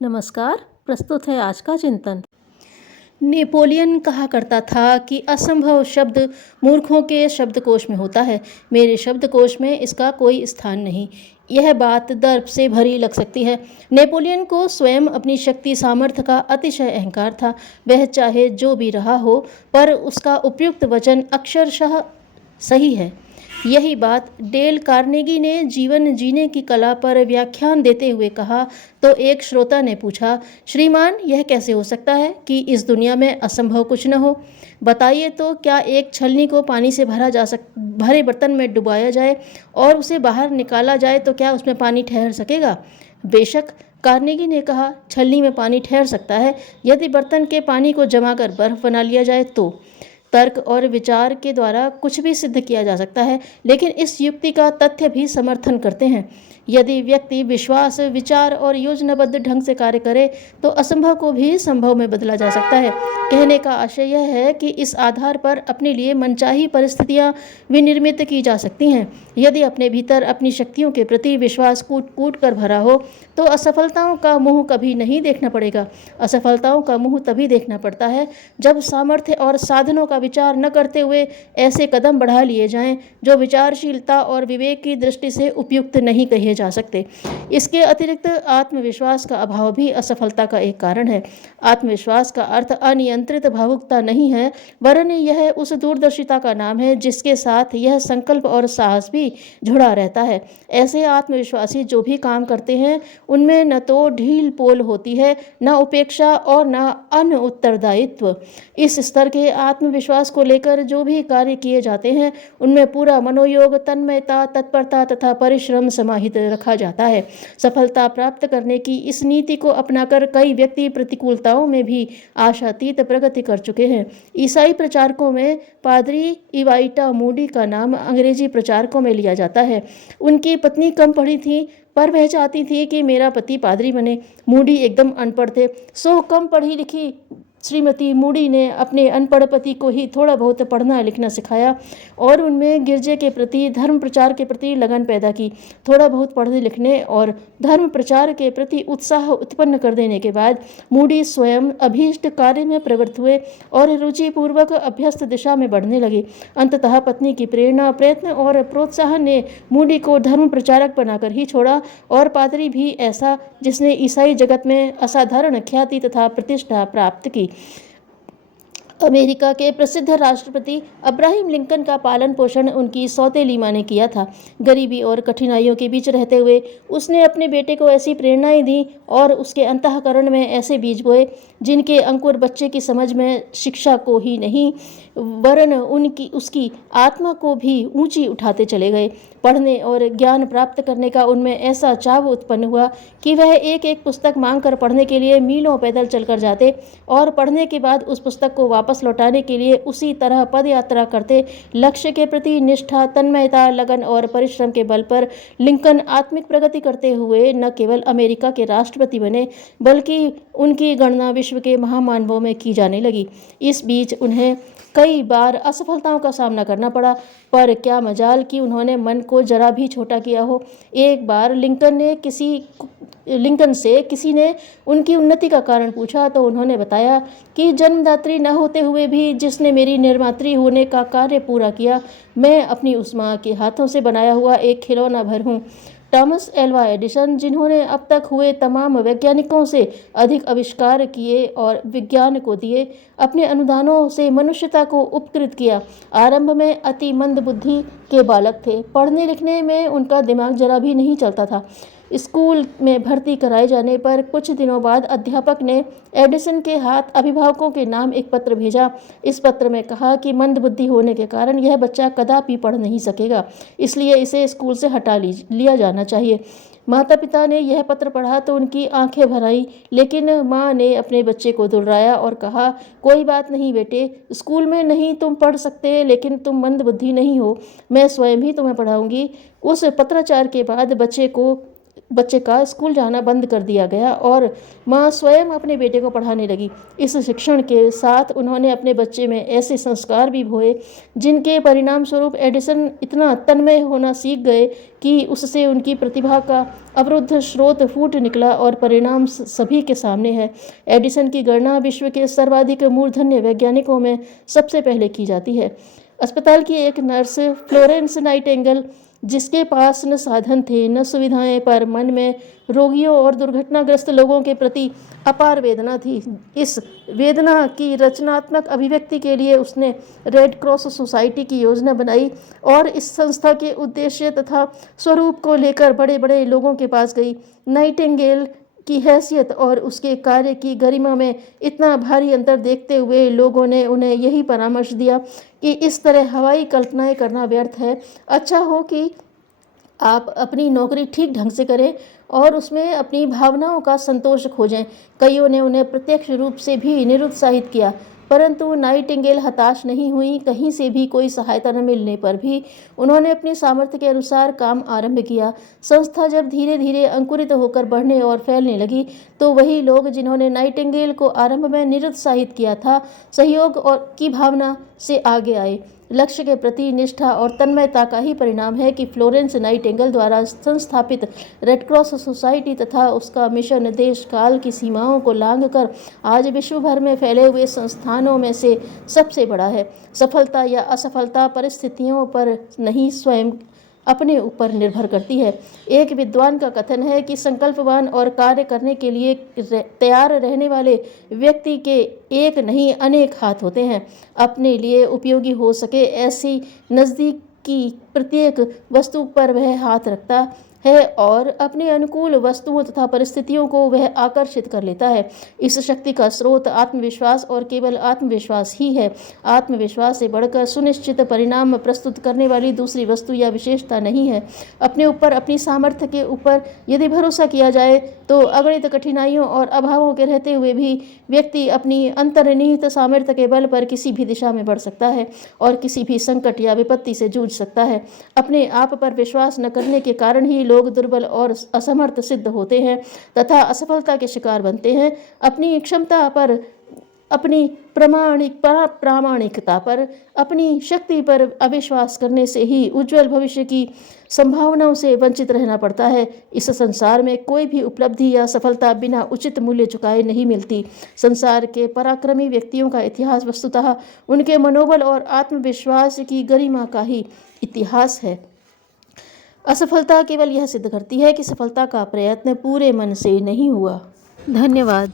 नमस्कार। प्रस्तुत है आज का चिंतन। नेपोलियन कहा करता था कि असंभव शब्द मूर्खों के शब्दकोश में होता है। मेरे शब्दकोश में इसका कोई स्थान नहीं। यह बात दर्प से भरी लग सकती है। नेपोलियन को स्वयं अपनी शक्ति सामर्थ्य का अतिशय अहंकार था। वह चाहे जो भी रहा हो, पर उसका उपयुक्त वचन अक्षरशः सही है। यही बात डेल कार्नेगी ने जीवन जीने की कला पर व्याख्यान देते हुए कहा तो एक श्रोता ने पूछा, श्रीमान, यह कैसे हो सकता है कि इस दुनिया में असंभव कुछ न हो? बताइए तो, क्या एक छलनी को पानी से भरे बर्तन में डुबाया जाए और उसे बाहर निकाला जाए तो क्या उसमें पानी ठहर सकेगा? बेशक, कार्नेगी ने कहा, छलनी में पानी ठहर सकता है यदि बर्तन के पानी को जमाकर बर्फ बना लिया जाए तो। तर्क और विचार के द्वारा कुछ भी सिद्ध किया जा सकता है, लेकिन इस युक्ति का तथ्य भी समर्थन करते हैं। यदि व्यक्ति विश्वास, विचार और योजनाबद्ध ढंग से कार्य करे तो असंभव को भी संभव में बदला जा सकता है। कहने का आशय यह है कि इस आधार पर अपने लिए मनचाही परिस्थितियां विनिर्मित की जा सकती हैं। यदि अपने भीतर अपनी शक्तियों के प्रति विश्वास कूट कूट कर भरा हो तो असफलताओं का मुंह कभी नहीं देखना पड़ेगा। असफलताओं का मुंह तभी देखना पड़ता है जब सामर्थ्य और साधनों का विचार न करते हुए ऐसे कदम बढ़ा लिए जाएं जो विचारशीलता और विवेक की दृष्टि से उपयुक्त नहीं कहे जा सकते। इसके अतिरिक्त आत्मविश्वास का अभाव भी असफलता का एक कारण है। आत्मविश्वास का अर्थ अनियंत्रित भावुकता नहीं है, वरन यह उस दूरदर्शिता का नाम है जिसके साथ यह संकल्प और साहस भी जुड़ा रहता है। ऐसे आत्मविश्वासी जो भी काम करते हैं उनमें न तो ढील पोल होती है, न उपेक्षा और न अनउत्तरदायित्व। इस स्तर के आत्मविश्वास को लेकर जो भी कार्य किए जाते हैं उनमें पूरा मनोयोग, तन्मयता, तत्परता तथा परिश्रम समाहित रखा जाता है। सफलता प्राप्त करने की इस नीति को अपनाकर कई व्यक्ति प्रतिकूलताओं में भी आशातीत प्रगति कर चुके हैं। ईसाई प्रचारकों में पादरी इवाइटा मूडी का नाम अंग्रेजी प्रचारकों में लिया जाता है। उनकी पत्नी कम पढ़ी थी, पर वह चाहती थी कि मेरा पति पादरी बने। मूडी एकदम अनपढ़ थे, सो कम पढ़ी लिखी श्रीमती मूडी ने अपने अनपढ़ पति को ही थोड़ा बहुत पढ़ना लिखना सिखाया और उनमें गिरजे के प्रति, धर्म प्रचार के प्रति लगन पैदा की। थोड़ा बहुत पढ़ने लिखने और धर्म प्रचार के प्रति उत्साह उत्पन्न कर देने के बाद मूडी स्वयं अभीष्ट कार्य में प्रवृत्त हुए और रुचिपूर्वक अभ्यस्त दिशा में बढ़ने लगे। अंततः पत्नी की प्रेरणा, प्रयत्न और प्रोत्साहन ने मूडी को धर्म प्रचारक बनाकर ही छोड़ा और पादरी भी ऐसा जिसने ईसाई जगत में असाधारण ख्याति तथा प्रतिष्ठा प्राप्त की। अमेरिका के प्रसिद्ध राष्ट्रपति अब्राहम लिंकन का पालन पोषण उनकी सौतेली माँ ने किया था। गरीबी और कठिनाइयों के बीच रहते हुए उसने अपने बेटे को ऐसी प्रेरणाएं दी और उसके अंतःकरण में ऐसे बीज बोए जिनके अंकुर बच्चे की समझ में शिक्षा को ही नहीं वरन उसकी आत्मा को भी ऊंची उठाते चले गए। पढ़ने और ज्ञान प्राप्त करने का उनमें ऐसा चाव उत्पन्न हुआ कि वह एक एक पुस्तक मांगकर पढ़ने के लिए मीलों पैदल चलकर जाते और पढ़ने के बाद उस पुस्तक को वापस लौटाने के लिए उसी तरह पद यात्रा करते। लक्ष्य के प्रति निष्ठा, तन्मयता, लगन और परिश्रम के बल पर लिंकन आत्मिक प्रगति करते हुए न केवल अमेरिका के राष्ट्रपति बने, बल्कि उनकी गणना विश्व के महामानवों में की जाने लगी। इस बीच उन्हें कई बार असफलताओं का सामना करना पड़ा, पर क्या मजाल कि उन्होंने मन को जरा भी छोटा किया हो। एक बार लिंकन से किसी ने उनकी उन्नति का कारण पूछा तो उन्होंने बताया कि जन्मदात्री न होते हुए भी जिसने मेरी निर्मात्री होने का कार्य पूरा किया, मैं अपनी उस माँ के हाथों से बनाया हुआ एक खिलौना भर हूँ। थॉमस एल्वा एडिसन, जिन्होंने अब तक हुए तमाम वैज्ञानिकों से अधिक आविष्कार किए और विज्ञान को दिए, अपने अनुदानों से मनुष्यता को उपकृत किया, आरंभ में अति मंद बुद्धि के बालक थे। पढ़ने लिखने में उनका दिमाग जरा भी नहीं चलता था। स्कूल में भर्ती कराए जाने पर कुछ दिनों बाद अध्यापक ने एडिसन के हाथ अभिभावकों के नाम एक पत्र भेजा। इस पत्र में कहा कि मंद बुद्धि होने के कारण यह बच्चा कदापि पढ़ नहीं सकेगा, इसलिए इसे स्कूल से हटा लिया जाना चाहिए। माता पिता ने यह पत्र पढ़ा तो उनकी आंखें भर आईं, लेकिन माँ ने अपने बच्चे को दुर्राया और कहा, कोई बात नहीं बेटे, स्कूल में नहीं तुम पढ़ सकते, लेकिन तुम मंद बुद्धि नहीं हो, मैं स्वयं ही तुम्हें पढ़ाऊंगी। उस पत्राचार के बाद बच्चे को बच्चे का स्कूल जाना बंद कर दिया गया और माँ स्वयं अपने बेटे को पढ़ाने लगी। इस शिक्षण के साथ उन्होंने अपने बच्चे में ऐसे संस्कार भी बोए जिनके परिणाम स्वरूप एडिसन इतना तन्मय होना सीख गए कि उससे उनकी प्रतिभा का अवरुद्ध स्रोत फूट निकला और परिणाम सभी के सामने है। एडिसन की गणना विश्व के सर्वाधिक मूर्धन्य वैज्ञानिकों में सबसे पहले की जाती है। अस्पताल की एक नर्स फ्लोरेंस नाइटिंगेल, जिसके पास न साधन थे न सुविधाएं, पर मन में रोगियों और दुर्घटनाग्रस्त लोगों के प्रति अपार वेदना थी। इस वेदना की रचनात्मक अभिव्यक्ति के लिए उसने रेड क्रॉस सोसाइटी की योजना बनाई और इस संस्था के उद्देश्य तथा स्वरूप को लेकर बड़े बड़े लोगों के पास गई। नाइटिंगेल की हैसियत और उसके कार्य की गरिमा में इतना भारी अंतर देखते हुए लोगों ने उन्हें यही परामर्श दिया कि इस तरह हवाई कल्पनाएं करना व्यर्थ है। अच्छा हो कि आप अपनी नौकरी ठीक ढंग से करें और उसमें अपनी भावनाओं का संतोष खोजें। कईयों ने उन्हें प्रत्यक्ष रूप से भी निरुत्साहित किया, परंतु नाइटिंगेल हताश नहीं हुई। कहीं से भी कोई सहायता न मिलने पर भी उन्होंने अपनी सामर्थ्य के अनुसार काम आरंभ किया। संस्था जब धीरे धीरे अंकुरित होकर बढ़ने और फैलने लगी तो वही लोग जिन्होंने नाइटिंगेल को आरंभ में निरुत्साहित किया था, सहयोग और की भावना से आगे आए। लक्ष्य के प्रति निष्ठा और तन्मयता का ही परिणाम है कि फ्लोरेंस नाइटिंगेल द्वारा संस्थापित रेड क्रॉस सोसाइटी तथा उसका मिशन देश काल की सीमाओं को लांघकर आज विश्व भर में फैले हुए संस्थानों में से सबसे बड़ा है। सफलता या असफलता परिस्थितियों पर नहीं, स्वयं अपने ऊपर निर्भर करती है। एक विद्वान का कथन है कि संकल्पवान और कार्य करने के लिए तैयार रहने वाले व्यक्ति के एक नहीं अनेक हाथ होते हैं। अपने लिए उपयोगी हो सके ऐसी नज़दीक की प्रत्येक वस्तु पर वह हाथ रखता है और अपने अनुकूल वस्तुओं तथा परिस्थितियों को वह आकर्षित कर लेता है। इस शक्ति का स्रोत आत्मविश्वास और केवल आत्मविश्वास ही है। आत्मविश्वास से बढ़कर सुनिश्चित परिणाम प्रस्तुत करने वाली दूसरी वस्तु या विशेषता नहीं है। अपने ऊपर, अपनी सामर्थ्य के ऊपर यदि भरोसा किया जाए तो अगणित कठिनाइयों और अभावों के रहते हुए भी व्यक्ति अपनी अंतर्निहित सामर्थ्य के बल पर किसी भी दिशा में बढ़ सकता है और किसी भी संकट या विपत्ति से जूझ सकता है। अपने आप पर विश्वास न करने के कारण ही लोग दुर्बल और असमर्थ सिद्ध होते हैं तथा असफलता के शिकार बनते हैं। अपनी क्षमता पर, अपनी प्रामाणिकता पर, अपनी शक्ति पर अविश्वास करने से ही उज्जवल भविष्य की संभावनाओं से वंचित रहना पड़ता है। इस संसार में कोई भी उपलब्धि या सफलता बिना उचित मूल्य चुकाए नहीं मिलती। संसार के पराक्रमी व्यक्तियों का इतिहास वस्तुतः उनके मनोबल और आत्मविश्वास की गरिमा का ही इतिहास है। असफलता केवल यह सिद्ध करती है कि सफलता का प्रयत्न पूरे मन से नहीं हुआ। धन्यवाद।